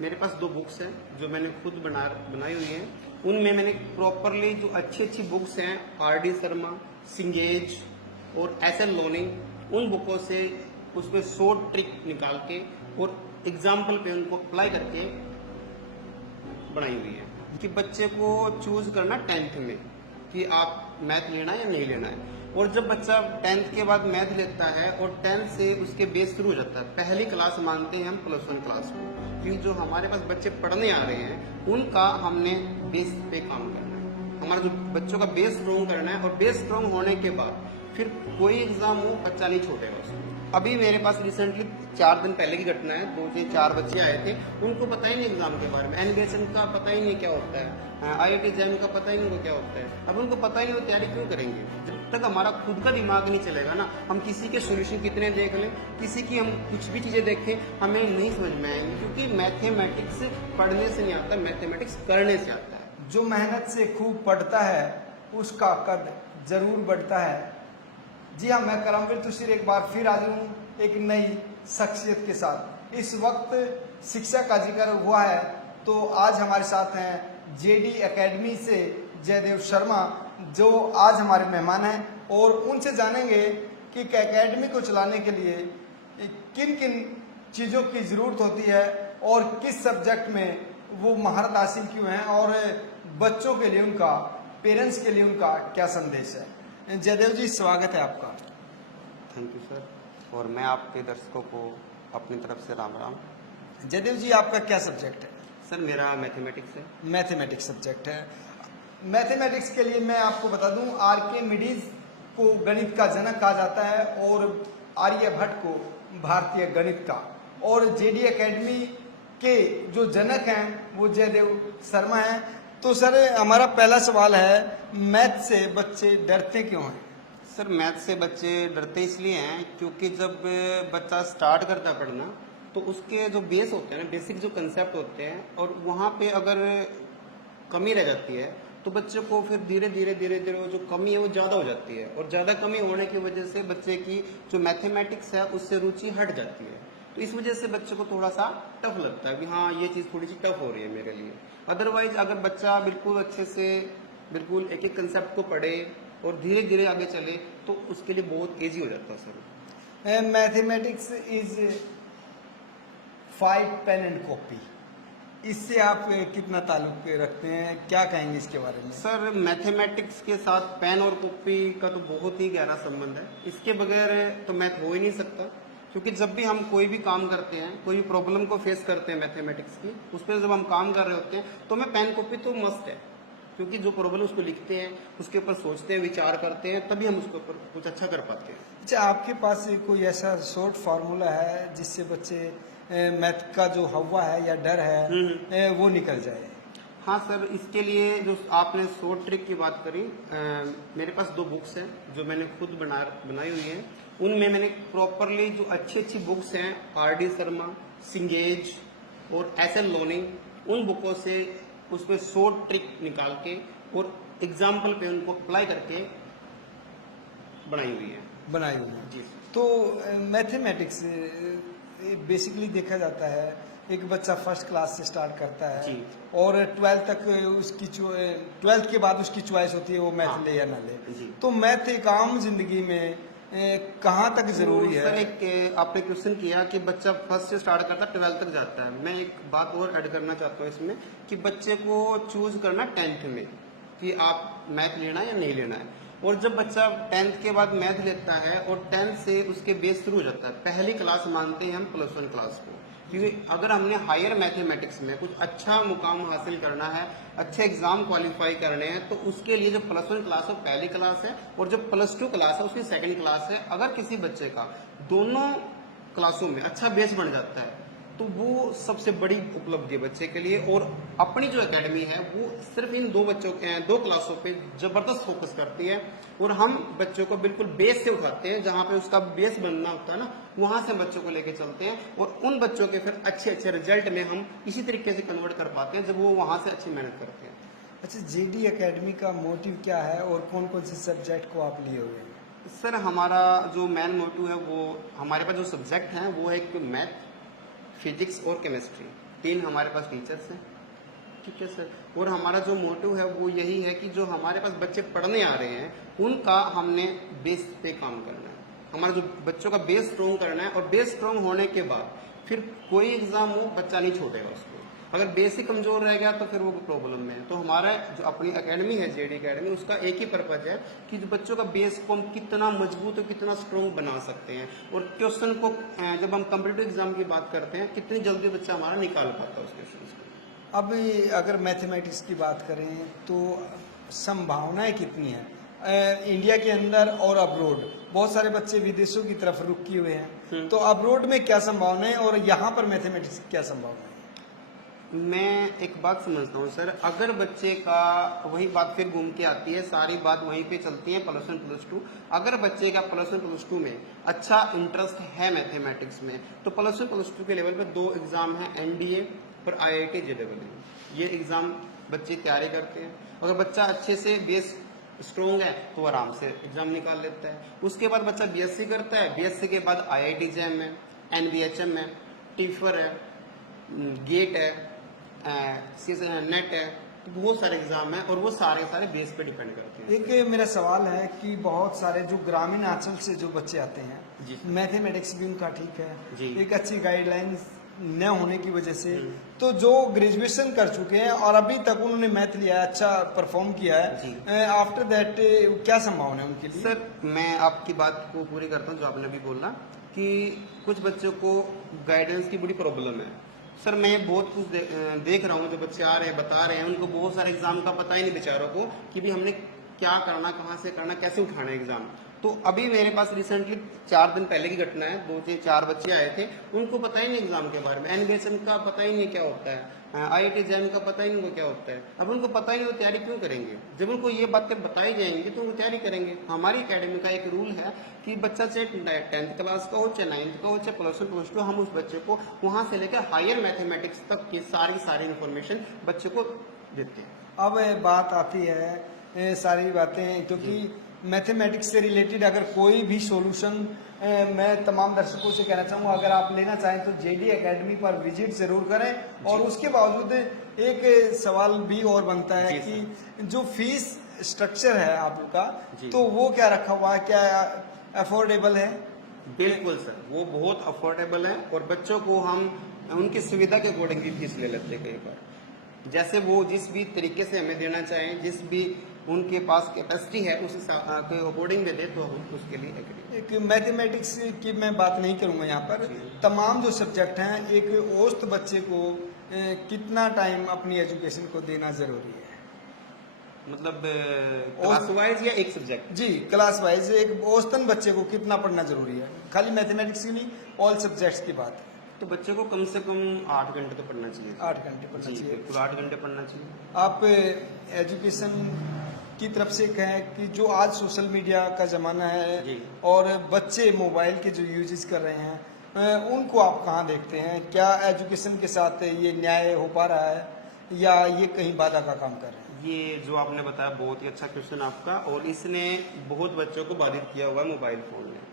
मेरे पास 2 बुक्स हैं जो मैंने खुद बनाई हुई हैं। उनमें मैंने प्रॉपरली जो अच्छी अच्छी बुक्स हैं आर.डी. शर्मा, सिंगेज और एस.एल. लोनिंग, उन बुकों से उसमें शॉर्ट ट्रिक निकाल के और एग्जाम्पल पे उनको अप्लाई करके बनाई हुई है कि बच्चे को चूज करना 10th में कि आप मैथ लेना है या नहीं लेना है। और जब बच्चा 10th के बाद मैथ लेता है और 10th से उसके बेस शुरू हो जाता है, पहली क्लास मानते हैं हम +1 क्लास को, क्योंकि जो हमारे पास बच्चे पढ़ने आ रहे हैं उनका हमने बेस पे काम करना है। हमारा जो बच्चों का बेस स्ट्रॉन्ग करना है और बेस स्ट्रॉन्ग होने के बाद फिर कोई एग्जाम हो बच्चा नहीं छोड़ेगा उसको। अभी मेरे पास रिसेंटली 4 दिन पहले की घटना है, 2 से 4 बच्चे आए थे, उनको पता ही नहीं एग्जाम के बारे में, एनबीएसएन का पता ही नहीं क्या होता है, आईआईटी जैम का पता ही नहीं उनको क्या होता है। अब उनको पता ही नहीं, वो तैयारी क्यों करेंगे? जब तक हमारा खुद का दिमाग नहीं चलेगा ना, हम किसी के सोल्यूशन कितने देख लें, किसी की हम कुछ भी चीजें देखें, हमें नहीं समझ में आएंगी, क्योंकि मैथमेटिक्स पढ़ने से नहीं आता, मैथमेटिक्स करने से आता है। जो मेहनत से खूब पढ़ता है उसका कद जरूर बढ़ता है। जी हाँ, मैं करमवीर तुषार एक बार फिर हाजिर हूँ एक नई शख्सियत के साथ। इस वक्त शिक्षा का जिक्र हुआ है तो आज हमारे साथ हैं जेडी एकेडमी से जयदेव शर्मा, जो आज हमारे मेहमान हैं, और उनसे जानेंगे कि एकेडमी को चलाने के लिए किन किन चीज़ों की ज़रूरत होती है और किस सब्जेक्ट में वो महारत हासिल क्यों हैं, और बच्चों के लिए उनका, पेरेंट्स के लिए उनका क्या संदेश है। जयदेव जी, स्वागत है आपका। थैंक यू सर, और मैं आपके दर्शकों को अपनी तरफ से राम राम। जयदेव जी, आपका क्या सब्जेक्ट है? सर मेरा मैथमेटिक्स है। मैथमेटिक्स सब्जेक्ट है। मैथमेटिक्स के लिए मैं आपको बता दूं, आर्किमिडीज को गणित का जनक कहा जाता है और आर्यभट्ट को भारतीय गणित का, और जेडी एकेडमी के जो जनक हैं वो जयदेव शर्मा हैं। तो सर, हमारा पहला सवाल है, मैथ से बच्चे डरते क्यों हैं? सर मैथ से बच्चे डरते इसलिए हैं क्योंकि जब बच्चा स्टार्ट करता है पढ़ना तो उसके जो बेस होते हैं ना, बेसिक जो कंसेप्ट होते हैं, और वहाँ पे अगर कमी रह जाती है तो बच्चे को फिर धीरे धीरे वो जो कमी है वो ज़्यादा हो जाती है, और ज़्यादा कमी होने की वजह से बच्चे की जो मैथमेटिक्स है उससे रुचि हट जाती है। तो इस वजह से बच्चे को थोड़ा सा टफ लगता है कि हाँ ये चीज़ थोड़ी सी टफ हो रही है मेरे लिए। अदरवाइज अगर बच्चा बिल्कुल अच्छे से बिल्कुल एक एक कंसेप्ट को पढ़े और धीरे धीरे आगे चले तो उसके लिए बहुत ईजी हो जाता है sir. Mathematics is 5 pen and copy, इससे आप कितना ताल्लुक रखते हैं, क्या कहेंगे इसके बारे में? सर मैथमेटिक्स के साथ पेन और कॉपी का तो बहुत ही गहरा संबंध है, इसके बगैर तो मैथ हो ही नहीं सकता। क्योंकि जब भी हम कोई भी काम करते हैं, कोई भी प्रॉब्लम को फेस करते हैं मैथमेटिक्स की, उस पर जब हम काम कर रहे होते हैं तो हमें पेन कॉपी तो मस्ट है, क्योंकि जो प्रॉब्लम उसको लिखते हैं, उसके ऊपर सोचते हैं, विचार करते हैं, तभी हम उसके ऊपर कुछ अच्छा कर पाते हैं। अच्छा, आपके पास कोई ऐसा शॉर्ट फार्मूला है जिससे बच्चे मैथ का जो हवा है या डर है वो निकल जाए? हाँ सर, इसके लिए जो आपने शॉर्ट ट्रिक की बात करी, मेरे पास 2 बुक्स हैं जो मैंने खुद बनाई हुई हैं। उनमें मैंने प्रॉपरली जो अच्छी अच्छी बुक्स हैं आर.डी. शर्मा, सिंगेज और एस.एल. लोनिंग, उन बुकों से उसमें शॉर्ट ट्रिक निकाल के और एग्जाम्पल पे उनको अप्लाई करके बनाई हुई है जी। तो मैथमेटिक्स बेसिकली देखा जाता है, एक बच्चा फर्स्ट क्लास से स्टार्ट करता है जी, और 12th तक उसकी 12th के बाद उसकी चॉइस होती है वो मैथ हाँ, ले या ना ले। जी। तो मैथ एक आम जिंदगी में कहाँ तक जरूरी है? सर एक आपने क्वेश्चन किया कि बच्चा फर्स्ट से स्टार्ट करता है 12th तक जाता है। मैं एक बात और ऐड करना चाहता हूँ इसमें कि बच्चे को चूज करना 10th में कि आप मैथ लेना है या नहीं लेना है। और जब बच्चा 10th के बाद मैथ लेता है और 10th से उसके बेस शुरू हो जाता है, पहली क्लास मानते हैं हम +1 क्लास को, क्योंकि अगर हमने हायर मैथमेटिक्स में कुछ अच्छा मुकाम हासिल करना है, अच्छे एग्जाम क्वालिफाई करने हैं, तो उसके लिए जो +1 क्लास है पहली क्लास है, और जो +2 क्लास है उसकी सेकंड क्लास है। अगर किसी बच्चे का दोनों क्लासों में अच्छा बेस बन जाता है तो वो सबसे बड़ी उपलब्धि है बच्चे के लिए। और अपनी जो एकेडमी है वो सिर्फ इन 2 क्लासों पे जबरदस्त फोकस करती है, और हम बच्चों को बिल्कुल बेस से उठाते हैं, जहां पे उसका बेस बनना होता है ना, वहां से बच्चों को लेके चलते हैं, और उन बच्चों के फिर अच्छे अच्छे रिजल्ट में हम इसी तरीके से कन्वर्ट कर पाते हैं जब वो वहां से अच्छी मेहनत करते हैं। अच्छा, जेडी एकेडमी का मोटिव क्या है और कौन कौन से सब्जेक्ट को आप लिए हुए हैं? सर हमारा जो मेन मोटिव है, वो हमारे पास जो सब्जेक्ट हैं वो है एक मैथ, फिजिक्स और केमिस्ट्री। 3 हमारे पास टीचर्स हैं, ठीक है सर। और हमारा जो मोटिव है वो यही है कि जो हमारे पास बच्चे पढ़ने आ रहे हैं उनका हमने बेस पे काम करना है। हमारा जो बच्चों का बेस स्ट्रॉन्ग करना है, और बेस स्ट्रॉन्ग होने के बाद फिर कोई एग्जाम हो बच्चा नहीं छोड़ेगा उसको। अगर बेस ही कमजोर रह गया तो फिर वो प्रॉब्लम में है। तो हमारा जो अपनी एकेडमी है जेडी एकेडमी, उसका एक ही पर्पज है कि जो बच्चों का बेस को हम कितना मजबूत और कितना स्ट्रॉन्ग बना सकते हैं, और क्वेश्चन को जब हम कॉम्पिटिटिव एग्जाम की बात करते हैं कितनी जल्दी बच्चा हमारा निकाल पाता है उस क्वेश्चन को। अब अगर मैथमेटिक्स की बात करें तो संभावनाएं कितनी हैं इंडिया के अंदर और अब्रोड? बहुत सारे बच्चे विदेशों की तरफ रुख किए हुए हैं, तो अब्रोड में क्या संभावनाएं और यहाँ पर मैथमेटिक्स की क्या संभावनाएं? मैं एक बात समझता हूँ सर, अगर बच्चे का, वही बात फिर घूम के आती है, सारी बात वहीं पे चलती है +1 +2। अगर बच्चे का +1 +2 में अच्छा इंटरेस्ट है मैथमेटिक्स में, तो +1 +2 के लेवल पे 2 एग्जाम है, NDA और IIT JEE। ये एग्जाम बच्चे तैयारी करते हैं। अगर बच्चा अच्छे से बेस स्ट्रॉन्ग है तो आराम से एग्जाम निकाल लेता है। उसके बाद बच्चा BSc करता है, BSc के बाद IIT JAM है, NBHM है, टीफर है, गेट है, नेट है, तो बहुत सारे एग्जाम है, और वो सारे बेस पे डिपेंड करते हैं। एक मेरा सवाल है कि बहुत सारे जो ग्रामीण अंचल से जो बच्चे आते हैं, जी। मैथमेटिक्स भी उनका ठीक है, जी। एक अच्छी गाइडलाइंस न होने की वजह से, तो जो ग्रेजुएशन कर चुके हैं और अभी तक उन्होंने मैथ लिया है, अच्छा परफॉर्म किया जी। है, आफ्टर दैट क्या संभावना है उनके लिए? सर मैं आपकी बात को पूरी करता हूँ जो आपने अभी बोला कि कुछ बच्चों को गाइडेंस की बड़ी प्रॉब्लम है। सर मैं बहुत कुछ देख रहा हूँ, जो बच्चे आ रहे हैं बता रहे हैं, उनको बहुत सारे एग्जाम का पता ही नहीं बेचारों को कि भी हमने क्या करना, कहाँ से करना, कैसे उठाना एग्जाम। तो अभी मेरे पास रिसेंटली 4 दिन पहले की घटना है, 2 से 4 बच्चे आए थे, उनको पता ही नहीं एग्जाम के बारे में, NBHM का पता ही नहीं क्या होता है, IIT JAM का पता ही नहीं उनको क्या होता है। अब उनको पता ही नहीं तो तैयारी क्यों करेंगे? जब उनको ये बातें बताई जाएंगी तो वो तैयारी करेंगे। हमारी एकेडमी का एक रूल है कि बच्चा चाहे 10th क्लास का हो, चाहे 9th का हो, चाहे +1 +2, हम उस बच्चे को वहां से लेकर हायर मैथमेटिक्स तक की सारी इन्फॉर्मेशन बच्चे को देते हैं। अब बात आती है सारी बातें, क्योंकि मैथमेटिक्स से रिलेटेड अगर कोई भी सॉल्यूशन मैं तमाम दर्शकों से कहना चाहूँगा, अगर आप लेना चाहें तो जेडी एकेडमी पर विजिट जरूर करें। और उसके बावजूद एक सवाल भी और बनता है कि जो फीस स्ट्रक्चर है आप लोग का, तो वो क्या रखा हुआ है, क्या अफोर्डेबल है? बिल्कुल सर, वो बहुत अफोर्डेबल है, और बच्चों को हम उनकी सुविधा के अकॉर्डिंग भी फीस ले लेते हैं कई बार, जैसे वो जिस भी तरीके से हमें देना चाहें, जिस भी उनके पास कैपेसिटी है उस के अकॉर्डिंग दे दे, तो हम उसके लिए एग्री। एक मैथमेटिक्स की मैं बात नहीं करूंगा यहाँ पर, तमाम जो सब्जेक्ट हैं, एक औसत बच्चे को कितना टाइम अपनी एजुकेशन को देना जरूरी है? मतलब क्लास वाइज या एक सब्जेक्ट? जी, क्लास वाइज एक औसतन बच्चे को कितना पढ़ना जरूरी है? खाली मैथमेटिक्स की नहीं, ऑल सब्जेक्ट्स की बात है। तो बच्चे को कम से कम 8 घंटे तो पढ़ना चाहिए। 8 घंटे पढ़ना चाहिए, बिल्कुल 8 घंटे पढ़ना चाहिए। आप एजुकेशन की तरफ से कहें कि जो आज सोशल मीडिया का ज़माना है और बच्चे मोबाइल के जो यूजेस कर रहे हैं, उनको आप कहाँ देखते हैं? क्या एजुकेशन के साथ ये न्याय हो पा रहा है या ये कहीं बाधा का काम कर रहे हैं? ये जो आपने बताया बहुत ही अच्छा क्वेश्चन आपका, और इसने बहुत बच्चों को बाधित किया हुआ है मोबाइल फोन ने।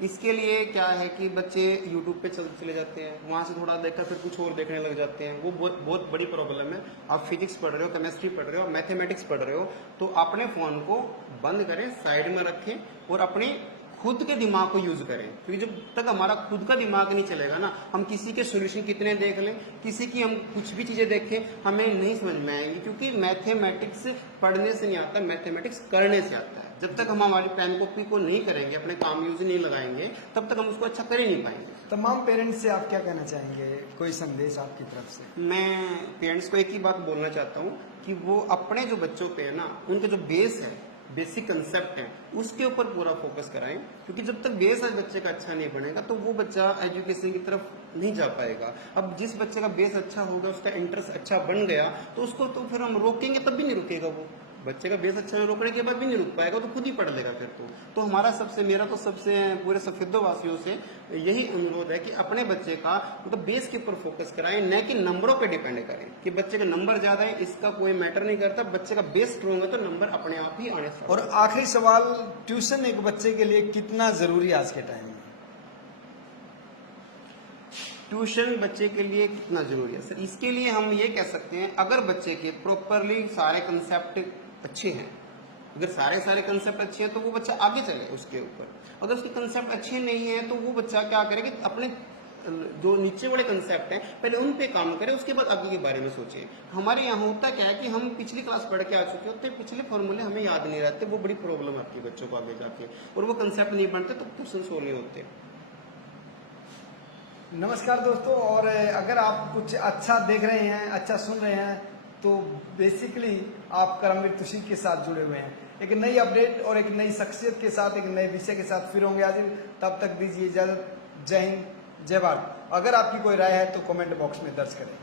इसके लिए क्या है कि बच्चे यूट्यूब पे चले जाते हैं, वहाँ से थोड़ा देखा फिर कुछ और देखने लग जाते हैं, वो बहुत बड़ी प्रॉब्लम है। आप फिजिक्स पढ़ रहे हो, केमिस्ट्री पढ़ रहे हो, मैथमेटिक्स पढ़ रहे हो, तो अपने फ़ोन को बंद करें, साइड में रखें और अपने खुद के दिमाग को यूज करें, क्योंकि जब तक हमारा खुद का दिमाग नहीं चलेगा ना, हम किसी के सॉल्यूशन कितने देख लें, किसी की हम कुछ भी चीजें देखें, हमें नहीं समझ में आएंगी, क्योंकि मैथमेटिक्स पढ़ने से नहीं आता, मैथमेटिक्स करने से आता है। जब तक हम हमारी पेन कॉपी को नहीं करेंगे, अपने काम यूज नहीं लगाएंगे, तब तक हम उसको अच्छा कर ही नहीं पाएंगे। तमाम पेरेंट्स से आप क्या कहना चाहेंगे? कोई संदेश आपकी तरफ से? मैं पेरेंट्स को एक ही बात बोलना चाहता हूँ कि वो अपने जो बच्चों पे है ना, उनके जो बेस है, बेसिक कंसेप्ट है, उसके ऊपर पूरा फोकस कराएं, क्योंकि जब तक बेस आज बच्चे का अच्छा नहीं बनेगा तो वो बच्चा एजुकेशन की तरफ नहीं जा पाएगा। अब जिस बच्चे का बेस अच्छा होगा, उसका इंटरेस्ट अच्छा बन गया, तो उसको तो फिर हम रोकेंगे तब भी नहीं रुकेगा। वो बच्चे का बेस अच्छा रोकने के बाद भी नहीं रुक पाएगा, तो खुद ही पढ़ लेगा फिर तो हमारा मेरा तो सबसे पूरे सफेदो वासियों से यही अनुरोध है कि अपने बच्चे का मतलब बेस के ऊपर फोकस कराएं, न कि नंबरों पे डिपेंड करें कि बच्चे का नंबर ज्यादा है, इसका कोई मैटर नहीं करता। बच्चे का बेस स्ट्रॉन्ग है तो नंबर अपने आप ही आने से। और आखिरी सवाल, ट्यूशन एक बच्चे के लिए कितना जरूरी है आज के टाइम में? ट्यूशन बच्चे के लिए कितना जरूरी है सर? इसके लिए हम ये कह सकते हैं, अगर बच्चे के प्रॉपरली सारे कंसेप्ट अच्छे हैं, अगर सारे कंसेप्ट अच्छे हैं तो वो बच्चा आगे चले उसके ऊपर। अगर उसके कंसेप्ट अच्छे नहीं है तो वो बच्चा क्या करे कि अपने जो नीचे वाले कंसेप्ट हैं पहले उन पे काम करे, उसके बाद आगे के बारे में सोचे। हमारे यहाँ होता क्या है कि हम पिछली क्लास पढ़ के आ चुके होते हैं, पिछले फॉर्मूले हमें याद नहीं रहते, वो बड़ी प्रॉब्लम आती है बच्चों को आगे जाके, और वो कंसेप्ट नहीं बनते तो क्वेश्चन सोल्व नहीं होते। नमस्कार दोस्तों, और अगर आप कुछ अच्छा देख रहे हैं, अच्छा सुन रहे हैं, तो बेसिकली आप करमवीर तुषी के साथ जुड़े हुए हैं। एक नई अपडेट और एक नई शख्सियत के साथ, एक नए विषय के साथ फिर होंगे हाजिर। तब तक दीजिए इजाजत। जय हिंद, जय भारत। अगर आपकी कोई राय है तो कमेंट बॉक्स में दर्ज करें।